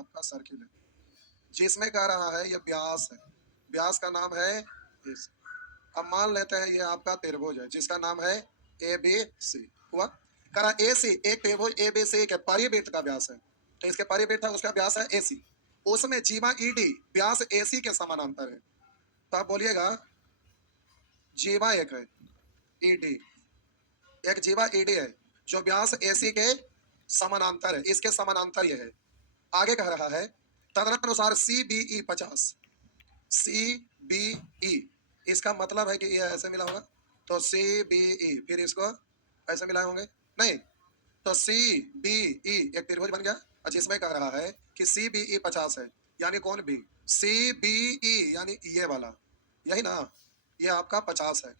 आपका सर्किल है, जिसमें कह रहा है ये व्यास है, व्यास का नाम है AC। अब मान लेते हैं ये आपका त्रिभुज है जिसका नाम है ABC। हुआ कह रहा AC एक त्रिभुज ABC के परिवृत्त का व्यास है, तो इसके परिवृत्त है उसका व्यास है AC, उसमें जीवा ED व्यास AC के समानांतर है। तो आप बोलिएगा जीवा एक है ED, एक जीवा ED है जो व्यास AC के समानांतर है, इसके समानांतर ये है। आगे कह रहा है तदनुसार CBE 50, CBE इसका मतलब है कि ये ऐसे मिला होगा, तो CBE फिर इसको ऐसे मिलाए होंगे नहीं, तो CBE एक त्रिभुज बन गया, और जिसमें कह रहा है कि CBE 50 है, यानी कौन B CBE यानी ये वाला, यही ना, ये आपका 50 है।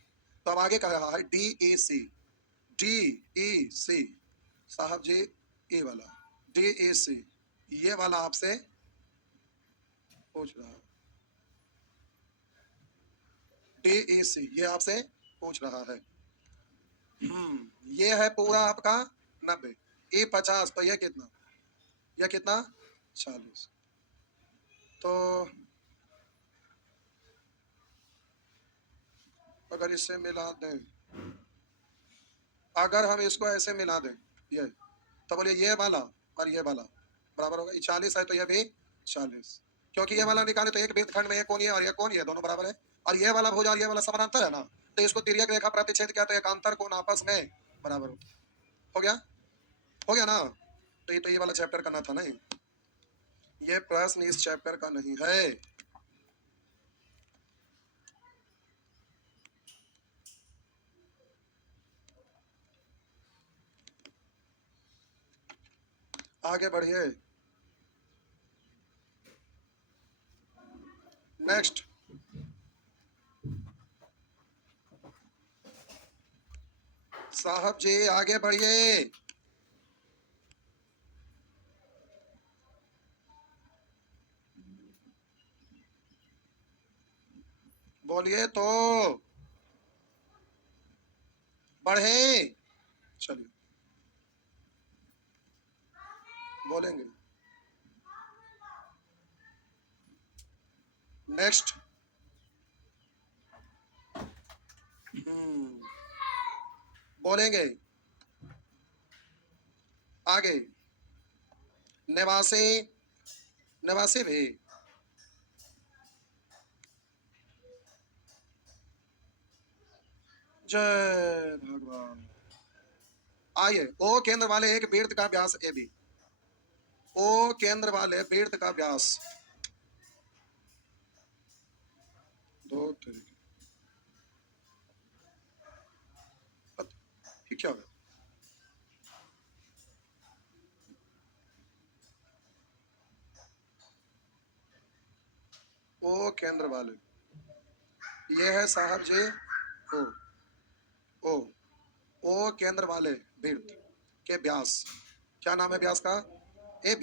तो अब आगे कह रहा है DEC, DEC साहब जी ये वाला DEC, ये वाला आपसे पूछ रहा है, DEC ये आपसे पूछ रहा है। ये है पूरा आपका 90, ये 50, तो ये कितना, ये कितना 40। तो अगर इससे मिला दें, अगर हम इसको ऐसे मिला दें ये, तो बोलिए ये वाला और ये वाला बराबर होगा, ये 40 है तो ये भी 40, क्योंकि ये वाला निकाले तो एक वृत्तखंड में ये कोण है और ये कोण है, दोनों बराबर है, और ये वाला भुजा और ये वाला समानांतर है ना, तो इसको तिर्यक रेखा प्रतिच्छेद किया तो एकांतर कोण आपस में बराबर हो गया, हो गया ना। तो ये वाला चैप्टर करना था नहीं, ये प्रश्न इस चैप्टर का नहीं है। आगे बढ़िए, नेक्स्ट साहब जी आगे बढ़िए। बोलिए तो बढ़े, चलिए बोलेंगे। नेक्स्ट बोलेंगे आगे, निवासी, निवासी भी जय भगवान। आइए, ओ केंद्र वाले एक वृत्त का व्यास AB, ओ केंद्र वाले वृत्त का व्यास, दो तरीके, क्या होगा, ओ केंद्र वाले, ये है साहब जी ओ, ओ ओ केंद्र वाले वृत्त के व्यास, क्या नाम है व्यास का, AB,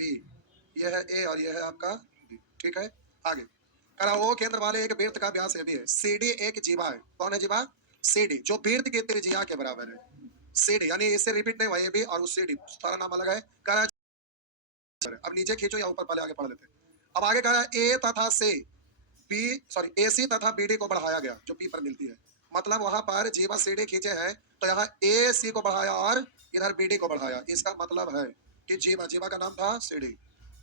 ये है A और ये है आपका B, ठीक है। आगे करा ओ केंद्र वाले एक वृत्त का व्यास AB है, CD एक जीवा है, कौन है जीवा, CD जो वृत्त की त्रिज्या के बराबर है, CD यानी इससे रिपीट नहीं हुआ AB और उस CD सारा नाम अलग है। करा अब नीचे खींचो या ऊपर, पहले आगे पढ़ लेते हैं। अब आगे कह रहा है A तथा C B सॉरी AC तथा BD को बढ़ाया गया जो P पर मिलती है, मतलब वहां पर जीवा CD खींचे हैं तो यहाँ AC को बढ़ाया और इधर BD को बढ़ाया, इसका मतलब है कि जीवा, जीवा का नाम था CD,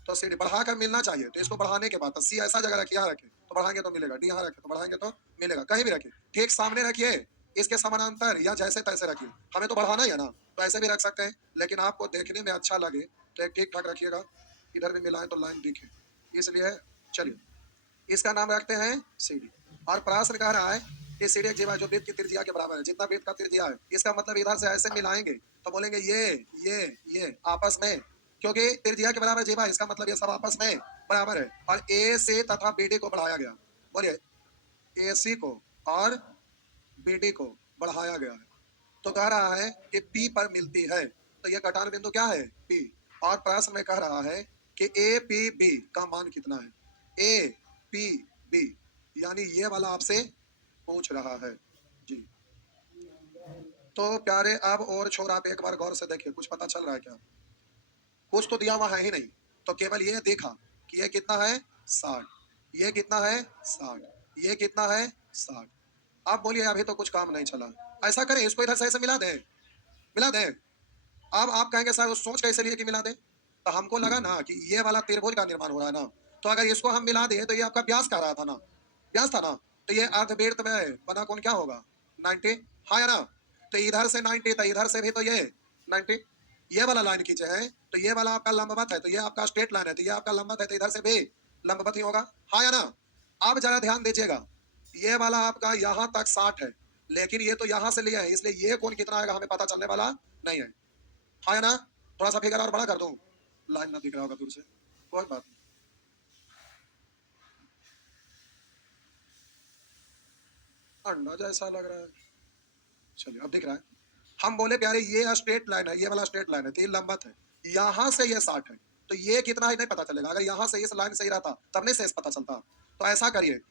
तो CD बढ़ाकर मिलना चाहिए, तो इसको बढ़ाने के बाद तो C ऐसा जगह रखिए, यहाँ रखे तो बढ़ाएंगे तो मिलेगा, D यहाँ रखे तो बढ़ाएंगे तो मिलेगा, कहीं भी रखिए, ठीक सामने रखिए, इसके समानांतर या जैसे तैसे रखिए, हमें तो बढ़ाना ही है ना, तो ऐसे भी रख सकते हैं, लेकिन आपको देखने में अच्छा लगे तो एक ठीक ठाक रखिएगा, इधर भी मिलाएं तो लाइन दिखे, इसलिए चलिए इसका नाम रखते हैं CD। और प्रश्न कह रहा है कि CD एक जीवा जो वृत्त की त्रिज्या के बराबर है, जितना वृत्त का त्रिज्या है, इसका मतलब इधर से ऐसे मिलाएंगे तो बोलेंगे ये आपस में, क्योंकि त्रिज्या के बराबर जीवा, इसका मतलब ये सब आपस में बराबर है, और A से तथा BD को बढ़ाया गया, बोलिए AC को और BD को बढ़ाया गया है, तो कह रहा है कि P पर मिलती है, तो ये कटान बिंदु क्या है P, और प्रश्न में कह रहा है कि APB का मान कितना है, APB यानी ये वाला आपसे पूछ रहा है जी। तो प्यारे अब और छोर आप एक बार गौर से देखिए, कुछ पता चल रहा है क्या, कुछ तो दिया हुआ है ही नहीं, तो केवल ये देखा ये कितना है 60, ये कितना है 60, ये कितना है 60। आप बोलिए अभी तो कुछ काम नहीं चला, ऐसा करें इसको इधर से ऐसे मिला दें, मिला दें। अब आप कहेंगे सर वो सोच कैसे लिए कि मिला दें, तो हमको लगा ना कि ये वाला त्रिभुज का निर्माण हो रहा है ना, तो अगर इसको हम मिला दें तो ये आपका व्यास कह रहा था ना, व्यास था ना, तो ये अर्धवृत्त में बना कोण क्या होगा 90, हाँ या ना। तो इधर से 90 तो इधर से भी तो ये 90, ये वाला लाइन खींचे हैं तो ये वाला आपका लंबवत है, तो ये आपका स्ट्रेट लाइन है, तो ये आपका लंबवत है, तो इधर से भी लंबवत ही होगा, हाँ या ना। अब जरा ध्यान दीजिएगा, ये वाला आपका यहाँ तक 60 है, लेकिन ये तो यहाँ से लिया है, इसलिए ये कोण कितना आएगा हमें पता चलने वाला नहीं है, हाँ या ना। थोड़ा सा फिगर और बड़ा कर दूं, लाइन ना दिख रहा होगा दूर से, कोई बात नहीं। अंडा जैसा लग रहा है, चलिए अब दिख रहा है। हम बोले प्यारे ये स्ट्रेट लाइन है, ये वाला स्ट्रेट लाइन है, तो ये लंबवत है, यहाँ से ये 60 है, तो ये कितना है नहीं पता चलेगा, अगर यहाँ से इस लाइन से ही रहता तब नहीं शेष पता चलता। तो ऐसा करिए,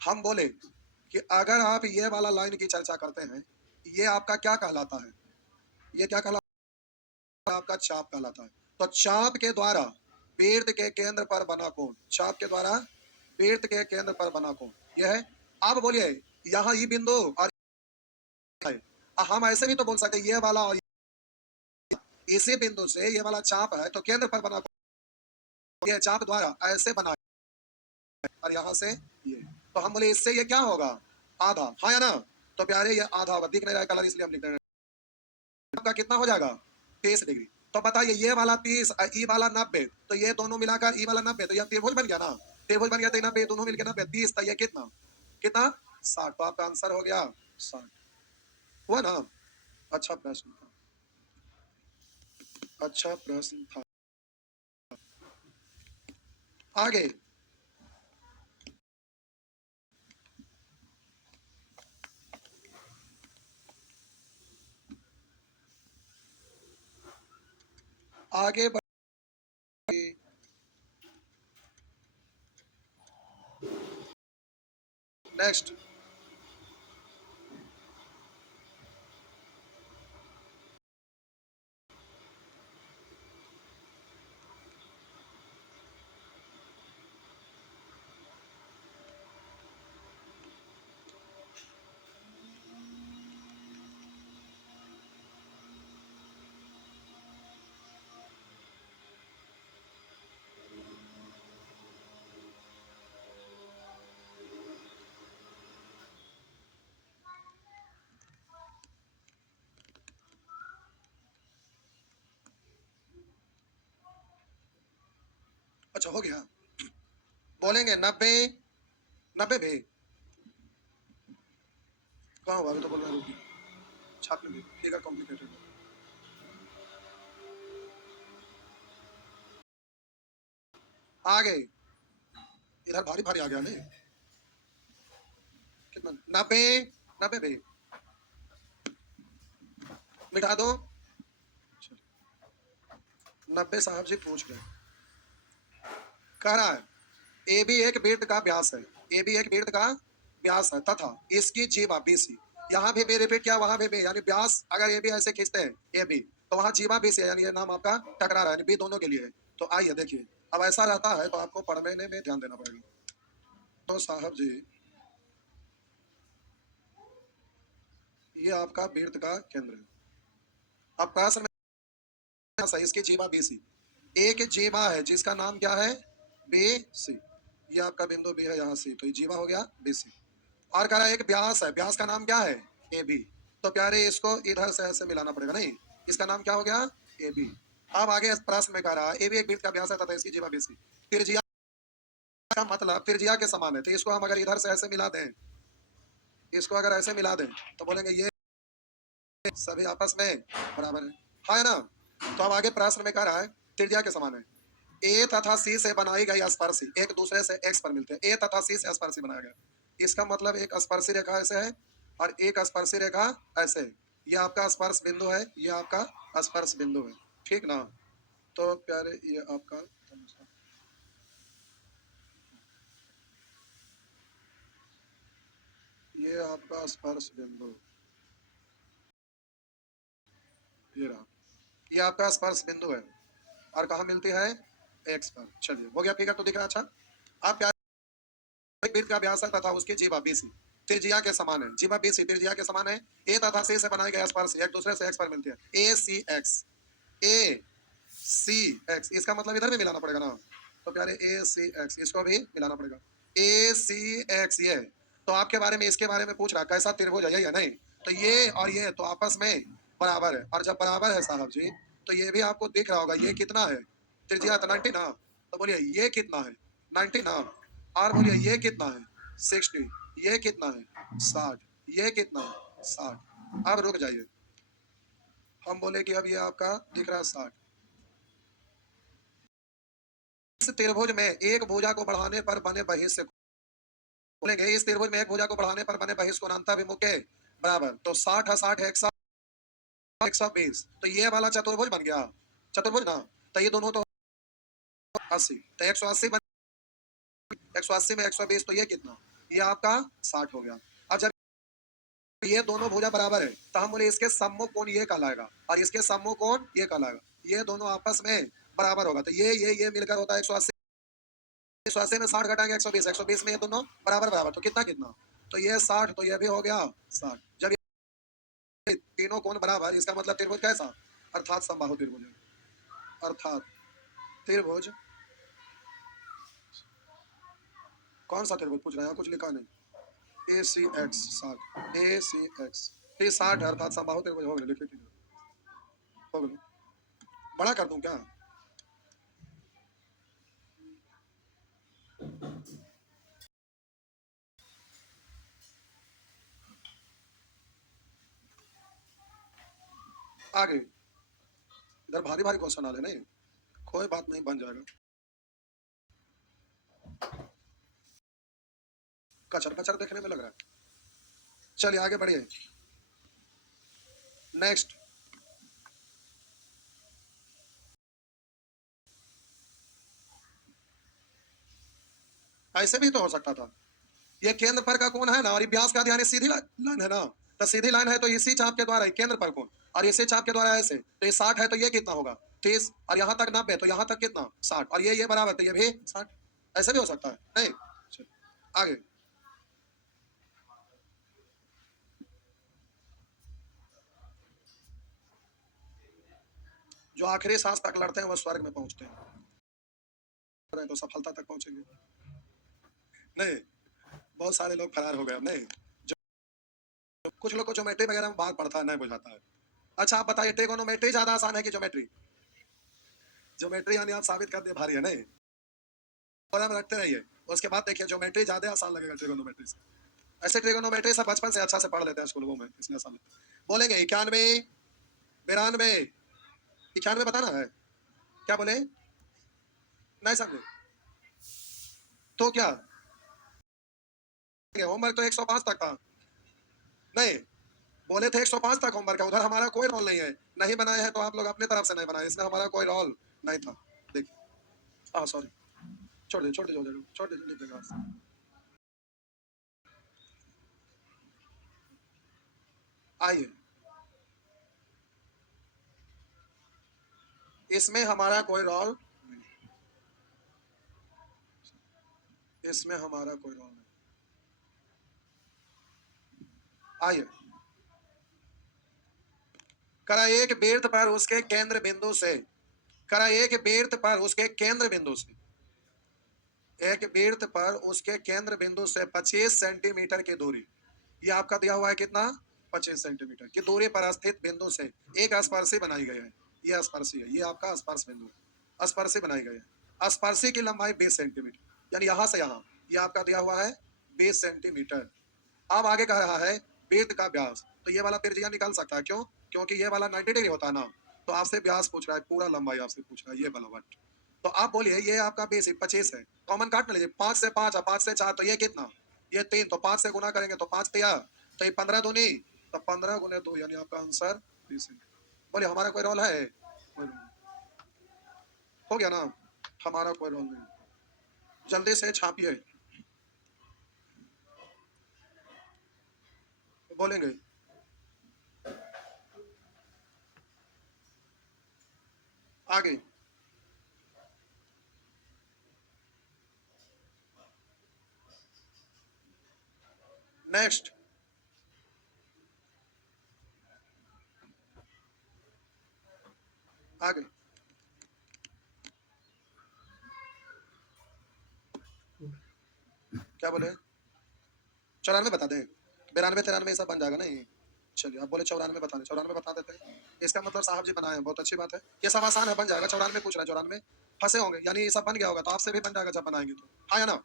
हम बोले कि अगर आप ये वाला लाइन की चर्चा करते हैं, ये आपका क्या कहलाता है, ये क्या कहलाता है, आपका चाप कहलाता है। तो चाप के द्वारा वृत्त के केंद्र पर बना कोण, चाप के द्वारा वृत्त के केंद्र पर बना कोण यह है। अब बोलिए यहाँ ये बिंदु और हम ऐसे भी तो बोल सकते हैं ये वाला और इसी बिंदु से ये वाला चाप है, तो केंद्र पर बना कोण ये चाप द्वारा ऐसे बना और यहाँ से ये, तो हम बोले इससे ये क्या होगा आधा, हाँ या ना। तो प्यारे ये आधा होगा, दिख नहीं रहा है कलर इसलिए हम लिख रहे हैं, आपका कितना हो जाएगा 30 डिग्री। तो बताइए ये वाला 30 और ई वाला 90, तो ये दोनों मिलाकर ई वाला 90, तो ये त्रिभुज बन गया ना, त्रिभुज बन गया, तो 90 दोनों मिलकर 90, 30, तो ये कितना कितना 60, तो आपका आंसर हो गया 60, हुआ ना। अच्छा प्रश्न था, अच्छा प्रश्न था। आगे आगे बढ़िए, नेक्स्ट। अच्छा हो गया, बोलेंगे 90, 90 भी कहाँ हुआ, अभी तो बोल रहे हैं छाप में फिगर कॉम्प्लिकेटेड। आगे इधर भारी भारी आ गया नहीं, कितना 90, 90 भी मिटा दो। 90 साहब जी पूछ गए, कह रहा है ए भी एक वृत्त का व्यास है, ए भी एक वृत्त का व्यास है तथा इसकी जीवा बीसी, यहाँ भी रिपीट किया वहां भी, यानी व्यास अगर ए भी ऐसे खींचते हैं ए बी, तो वहां जीवा बीसी है, यानी ये नाम आपका टकरा रहा है, बी दोनों के लिए है। तो आइए देखिए, अब ऐसा रहता है तो आपको पढ़ने में ध्यान देना पड़ेगा। तो साहब जी ये आपका वृत्त का केंद्र है, अब प्रश्न में सही इसकी जीवा बीसी, एक जीवा है जिसका नाम क्या है बी सी, ये आपका बिंदु बी है यहाँ सी, तो ये जीवा हो गया बी सी। और कह रहा है एक व्यास है, व्यास का नाम क्या है ए बी, तो प्यारे इसको इधर से ऐसे मिलाना पड़ेगा नहीं, इसका नाम क्या हो गया ए बी। अब आगे इस प्रश्न में कह रहा है ए बी एक वृत्त का व्यास है तथा इसकी जीवा बी सी, त्रिज्या का मतलब त्रिज्या के समान है, तो इसको हम अगर इधर से ऐसे मिला दें, इसको अगर ऐसे मिला दें तो बोलेंगे ये सभी आपस में बराबर है, हाँ है ना। तो अब आगे प्रश्न में कह रहा है त्रिज्या के समान है, ए तथा सी से बनाई गई स्पर्शी एक दूसरे से एक्स पर मिलते हैं, ए तथा सी से स्पर्शी बनाया गया, इसका मतलब एक स्पर्शी रेखा ऐसे है और एक स्पर्शी रेखा ऐसे है, ये आपका स्पर्श बिंदु है, ये आपका स्पर्श बिंदु है, ठीक ना। तो प्यारे ये आपका ये आपका स्पर्श बिंदु, ये रहा, ये आपका स्पर्श बिंदु है और कहाँ मिलती है एक्स पर। चलिए हो गया, फिगर तो दिख रहा है। अच्छा, आप क्या, एक वृत्त का व्यास है तथा उसकी जीवा बीसी त्रिज्या के समान है। जीवा बीसी त्रिज्या के समान है। ए तथा सी से बनाए गए स्पर्श एक दूसरे से एक्स पर मिलते हैं। ए सी एक्स, ए सी एक्स, इसका मतलब इधर भी मिलाना पड़ेगा ना, तो प्यारे ए सी एक्स इसको भी मिलाना पड़ेगा। ए सी एक्स ये, तो आपके बारे में, इसके बारे में पूछ रहा कैसा त्रिभुज है, ये या नहीं, तो ये और ये तो आपस में बराबर है। और जब बराबर है साहब जी, तो ये भी आपको दिख रहा होगा ये कितना है, त्रिज्या तो 90 ना, तो बोलिए ये कितना है 90 ना, और बोलिए ये कितना है 60, ये कितना है 60, ये कितना है 60। अब रुक जाइए, हम बोले कि अब ये आपका दिख रहा है 60। इस त्रिभुज में एक भुजा को बढ़ाने पर बने बहिष्य को बोलेंगे, इस त्रिभुज में एक भुजा को बढ़ाने पर बने बहिष्य कोणांताभिमुख के बराबर, तो 60 है 60 है 120, तो ये वाला चतुर्भुज बन गया, चतुर्भुज ना, तो ये दोनों तो 80, तो 180 बन, 180 में 120, तो ये कितना, ये आपका 60 हो गया। अब जब ये दोनों भुजा बराबर है, तो हम बोले इसके सम्मुख कोण ये कहलाएगा और इसके सम्मुख कोण ये कहलाएगा, ये दोनों आपस में बराबर होगा, तो ये मिलकर होता है 180, 180 में 60 घटाएंगे 120, 120 में ये दोनों बराबर बराबर, तो कितना कितना, तो ये 60, तो ये भी हो गया 60। जब ये तीनों कोण बराबर, इसका मतलब त्रिभुज कैसा, अर्थात समबाहु त्रिभुज है। अर्थात त्रिभुज, कौन सा त्रिभुज पूछ रहे हैं, कुछ लिखा नहीं, ए सी एक्स 60, ए सी एक्स, ये 60 अर्थात समबाहु त्रिभुज हो गए, लिखिए हो गए, बड़ा कर दूं क्या, आगे इधर भारी भारी क्वेश्चन आ रहे नहीं, कोई बात नहीं, बन जाएगा, कचर कचर देखने में लग रहा है। चलिए आगे बढ़िए, नेक्स्ट, ऐसे भी तो हो सकता था, ये केंद्र पर का कोण है ना, और ये व्यास का ध्यान सीधी लाइन है ना, तो सीधी लाइन है तो इसी चाप के द्वारा केंद्र पर कोण, और इसी चाप के द्वारा ऐसे, तो ये 60 है तो ये कितना होगा 30, और यहाँ तक 90, तो यहाँ तक कितना 60, और ये बराबर, तो ये भी 60, ऐसे भी हो सकता है नहीं। आगे, जो आखिरी सांस तक लड़ते हैं वो स्वर्ग में पहुंचते हैं, तो सफलता तक पहुंचेंगे नहीं। बहुत सारे लोग फरार हो गए नहीं, कुछ लोग को ज्योमेट्री वगैरह में बात पड़ता है नहीं बुझाता है। अच्छा आप बताइए, ट्रिगोनोमेट्री ज्यादा आसान है कि ज्योमेट्री, ज्योमेट्री यानी आप साबित कर दे भारी है नहीं, और हम रखते रहिए, उसके बाद देखिए ज्योमेट्री ज्यादा आसान लगेगा ट्रिगोनोमेट्री से। ऐसे ट्रिगोनोमेट्री सब बचपन से अच्छा से पढ़ लेते हैं स्कूलों में, इसलिए आसान बोलेंगे 91, 92, 91 बताना है, क्या बोले नहीं समझे, तो क्या होमवर्क तो 105 तक था नहीं, बोले थे 105 तक होमवर्क है, उधर हमारा कोई रोल नहीं है, नहीं बनाए हैं तो आप लोग अपने तरफ से नहीं बनाए, इसमें हमारा कोई रोल नहीं था। देखिए, हाँ सॉरी, छोड़ दे छोड़ दे छोड़ दे लिख देगा। आइए, इसमें हमारा कोई रोल, इसमें हमारा कोई रोल नहीं। आइए, करा एक वृत्त पर उसके केंद्र बिंदु से, करा एक वृत्त पर उसके केंद्र बिंदु से, एक वृत्त पर उसके केंद्र बिंदु से 25 सेंटीमीटर की दूरी, ये आपका दिया हुआ है कितना 25 सेंटीमीटर की दूरी पर स्थित बिंदु से एक स्पर्शी बनाई गई है, ये स्पर्शी है, ये आपका स्पर्श बिंदु है, स्पर्शी बनाई गई है, स्पर्शी की लंबाई 20 सेंटीमीटर, यानी यहां से यहां, ये आपका दिया हुआ है 20 सेंटीमीटर। अब आगे कह रहा है वृत्त का व्यास, तो ये वाला त्रिज्या निकाल सकता है, क्यों, क्योंकि ये वाला 90 डिग्री होता है ना, तो आपसे व्यास पूछ रहा है, पूरा लंबाई आपसे पूछ रहा है, ये वाला वट, तो आप बोलिए ये आपका 25 है, कॉमन काट में लीजिए, 5 से 5 और 5 से 4, तो ये कितना, ये 3, तो 5 से गुना करेंगे तो 5 तिया, तो ये 15 दूनी, तो 15 गुने 2, यानी आपका आंसर 20 है। बोलिए हमारा कोई रोल है, हो गया ना, हमारा कोई रोल नहीं, जल्दी से छापिए, बोलेंगे आगे, नेक्स्ट, आगे क्या बोले? 94 बता दें, 92 93 सब बन जाएगा ना ये। चलिए आप बोले 94 बताने, 94 बता देते हैं। इसका मतलब साहब जी बनाए हैं, बहुत अच्छी बात है। ये सब आसान है, बन जाएगा। 94 पूछ रहा है, 94 फंसे होंगे, यानी ये सब बन गया होगा, तो आपसे भी बन जाएगा जब बनाएंगे तो। हाँ या ना?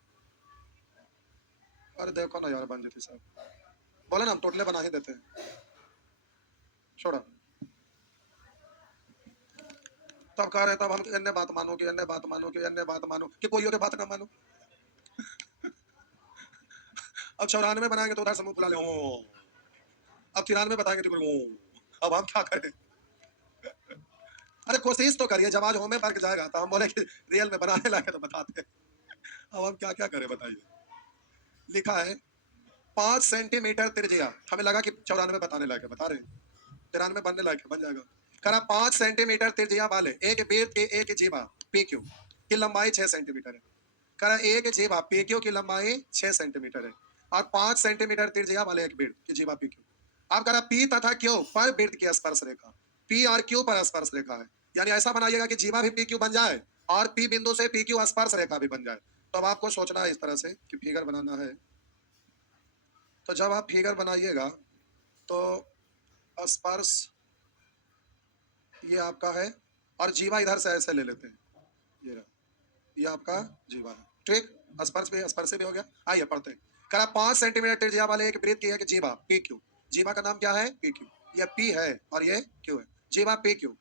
अरे देखो ना यार, बन जाती साहब। बोले ना हम टोटले बना ही देते हैं, छोड़ा। तब कह रहे तब हम अन्य बात मानो कि अन्य बात मानो कि अन्य बात मानो कि कोई और बात ना मानो। अब 94 बनाएंगे तो उधर समूह बुला ले, ओ। अब 93 बताएंगे तो कोई ओ। अब हम क्या करें? अरे कोशिश तो करिए, जब आज होमे पार्क जाएगा तो हम बोले कि रियल में बनाने लाके तो बताते हैं। अब हम क्या क्या करें बताइए। लिखा है 5 सेंटीमीटर त्रिज्या, हमें लगा कि 94 बताने लायक है, बता रहे 93 बनने लायक है, बन जाएगा। करा 5 सेंटीमीटर त्रिज्या वाले एक वृत्त के एक जीवा पी क्यू की लंबाई 6 सेंटीमीटर है। करा एक जीवा पी क्यू की लंबाई 6 सेंटीमीटर है और 5 सेंटीमीटर त्रिज्या वाले एक वृत्त की जीवा पी क्यू। अब करा पी तथा क्यू पर वृत्त की स्पर्श रेखा, पी और क्यू पर स्पर्श रेखा है, यानी ऐसा बनाइएगा कि जीवा भी पी क्यू बन जाए और पी बिंदु से पी क्यू स्पर्श रेखा भी बन जाए। तो अब आपको सोचना है इस तरह से कि फिगर बनाना है। तो जब आप फिगर बनाइएगा तो स्पर्श ये आपका है और जीवा इधर से ऐसे ले लेते हैं, ये रहा, ये आपका जीवा है, ठीक। स्पर्श भी, स्पर्श भी हो गया। आइए पढ़ते हैं। करा 5 सेंटीमीटर त्रिज्या वाले एक वृत्त की एक जीवा पी क्यू, जीवा का नाम क्या है? P Q. ये पी है और ये क्यू है, जीवा पी क्यू।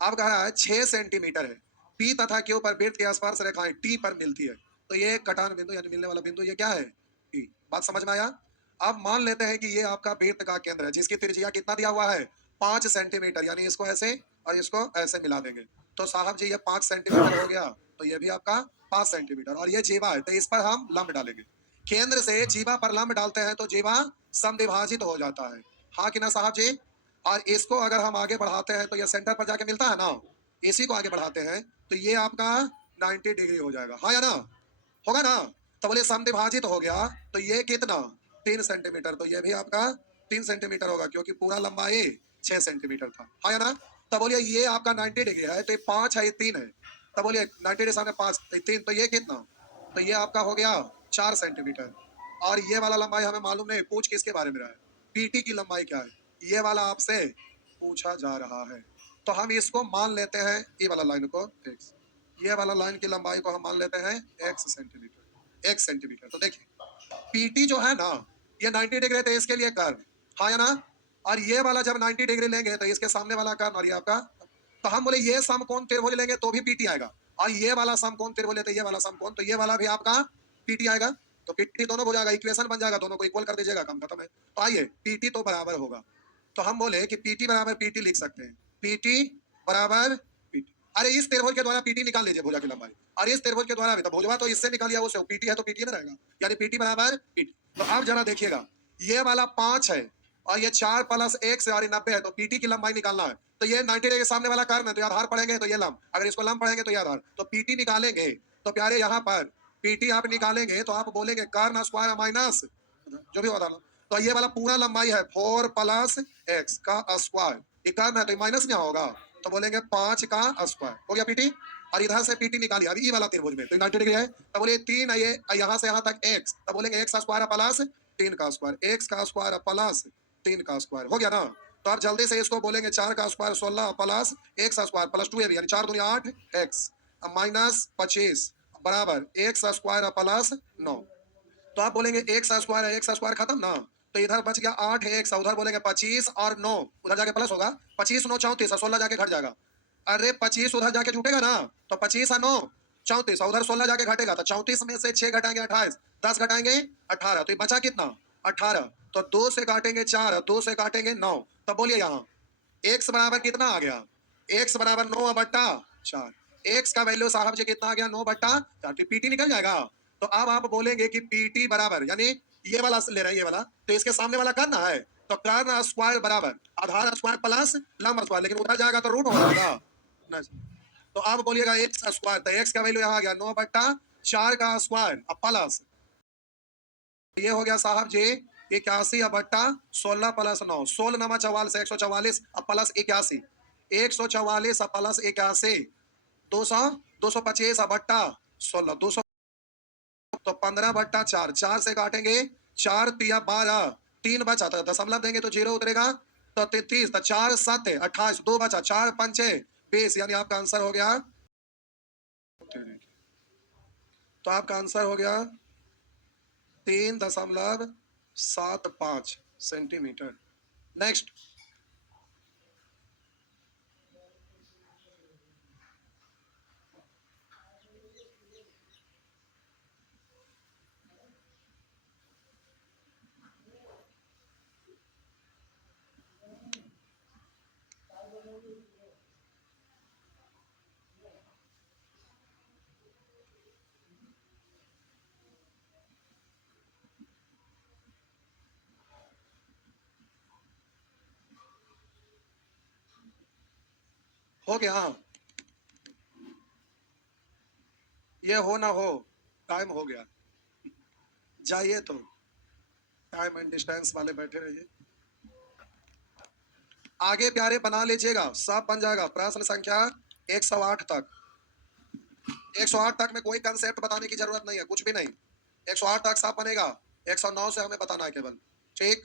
अब कह रहा है 6 सेंटीमीटर है, पी तथा क्यू पर वृत्त की स्पर्श रेखाएं टी पर मिलती है, तो ये कटान बिंदु यानी मिलने वाला बिंदु ये क्या है? पी। बात समझ में आया? अब मान लेते हैं कि ये आपका वृत्त का केंद्र है जिसकी त्रिज्या कितना दिया हुआ है? 5 सेंटीमीटर, यानी इसको ऐसे और इसको ऐसे मिला देंगे तो साहब जी ये 5 सेंटीमीटर हो गया, तो ये भी आपका 5 सेंटीमीटर और ये जीवा है, तो इस पर हम लंब डालेंगे। केंद्र से जीवा पर लंब डालते हैं तो जीवा समविभाजित हो जाता है, हाँ कि ना साहब जी? और इसको अगर हम आगे बढ़ाते हैं तो ये सेंटर पर जाके मिलता है ना, इसी को आगे बढ़ाते हैं तो ये आपका 90 डिग्री हो जाएगा, हाँ या ना? होगा ना? तो बोले समविभाजित हो गया, तो ये कितना? 3 सेंटीमीटर, तो ये भी आपका 3 सेंटीमीटर होगा क्योंकि पूरा लंबाई 6 सेंटीमीटर था, हाँ या ना? तो बोलिए ये आपका 90 डिग्री है, तो ये 5 है, ये 3 है, तो बोलिए 90 के सामने 5 3, तो ये कितना? तो ये आपका हो गया 4 सेंटीमीटर। और ये वाला लंबाई हमें मालूम नहीं, पूछ किसके बारे में रहा है? पीटी की लंबाई क्या है, ये वाला आपसे पूछा जा रहा है। तो हम इसको मान लेते हैं, ये वाला लाइन को x, ये वाला लाइन की लंबाई को हम मान लेते हैं x सेंटीमीटर, x सेंटीमीटर। तो देखिए पीटी जो है ना, ये 90 डिग्री तो इसके लिए कर्व, हाँ या ना? और ये वाला जब 90 डिग्री लेंगे तो इसके सामने वाला कर्व और ये आपका, तो हम बोले ये समकोण त्रिभुज लेंगे तो भी पीटी आएगा, और ये वाला समकोण त्रिभुज लेते ये वाला समकोण, तो ये वाला भी आपका पीटी आएगा। तो पीटी दोनों हो जाएगा, इक्वेशन बन जाएगा, दोनों को इक्वल कर दीजिएगा, काम खत्म है। तो आइए पीटी तो बराबर होगा, तो हम बोले कि पीटी बराबर पीटी लिख सकते हैं, पीटी बराबर पीटी। अरे इस त्रिभुज के द्वारा पीटी निकाल लीजिए, भुजा की लंबाई, और इस त्रिभुज के द्वारा भी, तो भुजवा तो इससे निकालिए उससे, पीटी है तो पीटी ना रहेगा, यानी पीटी बराबर पीटी। तो अब जरा देखिएगा, ये वाला 5 है और ये 4 प्लस 1 से और 90 है, तो पीटी की लंबाई निकालना है। तो ये 90 डिग्री के सामने वाला कर्व है, तो ये आधार पढ़ेंगे तो ये लंब, अगर इसको लंब पढ़ेंगे तो ये आधार, तो पीटी निकालेंगे तो प्यारे यहाँ पर पीटी आप निकालेंगे तो आप बोलेंगे कर्न स्क्वायर माइनस जो भी होता है, तो ये वाला पूरा लंबाई है 4 प्लस x का स्क्वायर, ये कर्न है तो माइनस क्या होगा, तो बोलेंगे 5 का स्क्वायर हो गया पीटी। और इधर से पीटी निकालिए अभी ये वाला त्रिभुज में, तो 90 डिग्री है, तो बोले 3 है ये, यहाँ से यहाँ तक x, तो बोलेंगे x का स्क्वायर प्लस 3 का स्क्वायर, x का स्क्वायर प्लस 3 का स्क्वायर, हो गया ना? तो आप जल्दी से इसको बोलेंगे 4 का स्क्वायर 16 प्लस x का स्क्वायर प्लस 2 यानी 4 दूनी 8 x माइनस 25 बराबर x का स्क्वायर प्लस 9। तो आप बोलेंगे x का स्क्वायर है, x का स्क्वायर खत्म ना, तो इधर बच गया 8 है x, उधर बोलेंगे 25 और 9, उधर जाके प्लस होगा, 25 9 34, 16 जाके घट जाएगा। अरे 25 उधर जाके जुटेगा ना, तो 25 और 9 34, उधर 16 जाके घटेगा, तो 34 में से 6 घटाएंगे 28, 10 घटाएंगे 18, तो ये बचा कितना? 18। तो 2 से काटेंगे 4, 2 से काटेंगे 9, तो बोलिए यहाँ x बराबर कितना आ गया? x बराबर 9 बट्टा 4, x का वैल्यू साहब जी कितना आ गया? 9 बट्टा 4, तो पीटी निकल जाएगा। तो अब आप बोलेंगे कि पीटी बराबर, यानी ये वाला ले रहा है ये वाला, तो इसके सामने वाला करना है, तो कर्न स्क्वायर बराबर आधार स्क्वायर प्लस लंब स्क्वायर, लेकिन उधर जाएगा तो रूट हो जाएगा ना। तो आप बोलिएगा एक्स स्क्वायर, तो एक्स का वैल्यू यहाँ आ गया 9 बट्टा 4 का स्क्वायर अब प्लस, ये हो गया साहब जी 81 अब बट्टा 16 प्लस 9, 16 नमा 44, 144 अब प्लस 81, 144 अब प्लस 81, 200, 225 अब बट्टा 16, 200 तो 15 बट्टा 4, 4 से काटेंगे 4 तिया 12, 3 बचा था दशमलव देंगे तो 0 उतरेगा, तो 33, तो 4 7 28, 2 बचा, 4 5 20, यानी आपका आंसर हो गया, तो आपका आंसर हो गया 3.75 सेंटीमीटर। नेक्स्ट, हो गया, ये हो ना हो, टाइम हो गया, जाइए तो टाइम एंड डिस्टेंस वाले बैठे रहिए, आगे प्यारे बना लीजिएगा, सब बन जाएगा। प्रश्न संख्या 108 तक, 108 तक में कोई कंसेप्ट बताने की जरूरत नहीं है, कुछ भी नहीं, 108 तक सब बनेगा, 109 से हमें बताना है केवल, ठीक।